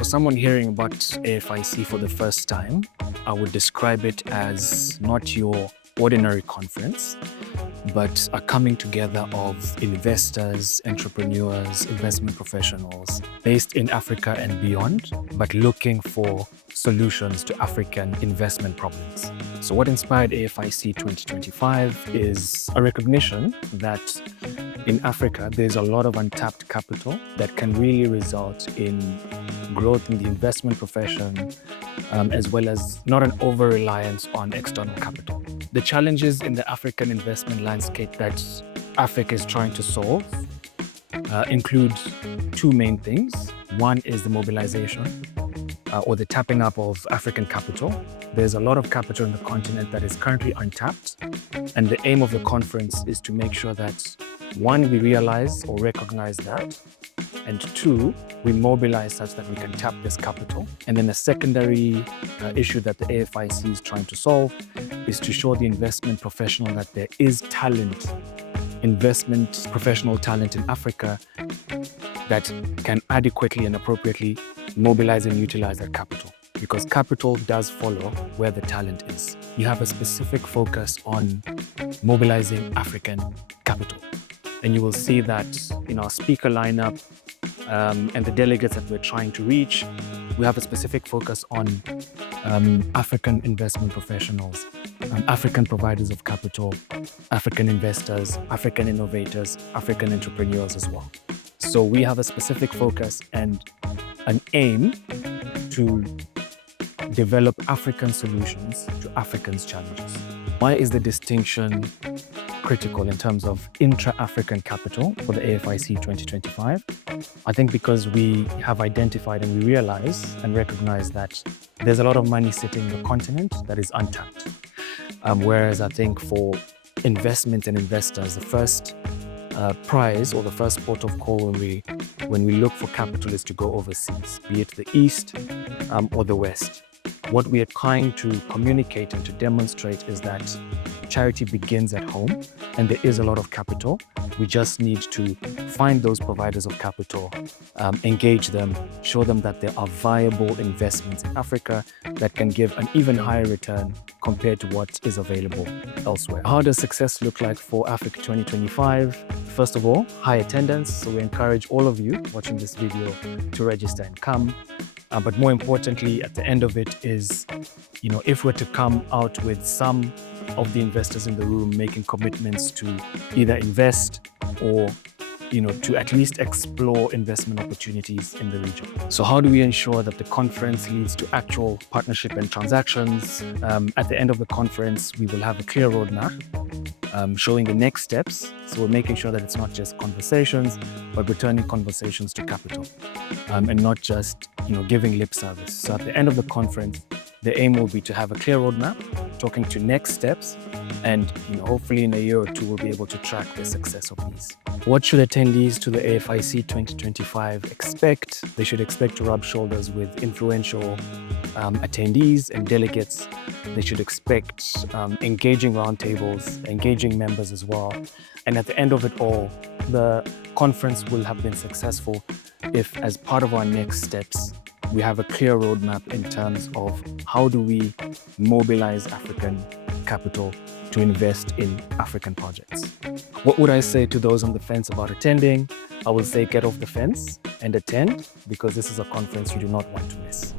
For someone hearing about AfIC for the first time, I would describe it as not your ordinary conference, but a coming together of investors, entrepreneurs, investment professionals based in Africa and beyond, but looking for solutions to African investment problems. So what inspired AfIC 2025 is a recognition that in Africa, there's a lot of untapped capital that can really result in growth in the investment profession, as well as not an over-reliance on external capital. The challenges in the African investment landscape that AfIC is trying to solve include two main things. One is the mobilization or the tapping up of African capital. There's a lot of capital in the continent that is currently untapped, and the aim of the conference is to make sure that one, we realize or recognize that, and two, we mobilize such that we can tap this capital. And then a secondary issue that the AfIC is trying to solve is to show the investment professional that there is talent, investment professional talent in Africa that can adequately and appropriately mobilize and utilize that capital. Because capital does follow where the talent is. You have a specific focus on mobilizing African capital. And you will see that in our speaker lineup and the delegates that we're trying to reach, we have a specific focus on African investment professionals, African providers of capital, African investors, African innovators, African entrepreneurs as well. So we have a specific focus and an aim to develop African solutions to Africans' challenges. Why is the distinction critical in terms of intra-African capital for the AfIC 2025? I think because we have identified and we realize and recognize that there's a lot of money sitting in the continent that is untapped. Whereas I think for investment and investors, the first prize or the first port of call when we look for capital is to go overseas, be it the East or the West. What we are trying to communicate and to demonstrate is that charity begins at home, and there is a lot of capital. We just need to find those providers of capital, engage them, show them that there are viable investments in Africa that can give an even higher return compared to what is available elsewhere. How does success look like for AfIC 2025? First of all, high attendance. So we encourage all of you watching this video to register and come. But more importantly, at the end of it is, if we're to come out with some of the investors in the room making commitments to either invest or, to at least explore investment opportunities in the region. So how do we ensure that the conference leads to actual partnership and transactions? At the end of the conference, we will have a clear roadmap showing the next steps. So we're making sure that it's not just conversations, but we're turning conversations to capital and not just, giving lip service. So at the end of the conference, the aim will be to have a clear roadmap, talking to next steps, and hopefully in a year or two, we'll be able to track the success of these. What should attendees to the AfIC 2025 expect? They should expect to rub shoulders with influential attendees and delegates. They should expect engaging roundtables, engaging members as well. And at the end of it all, the conference will have been successful if, as part of our next steps, we have a clear roadmap in terms of how do we mobilize African capital to invest in African projects. What would I say to those on the fence about attending? I will say get off the fence and attend, because this is a conference you do not want to miss.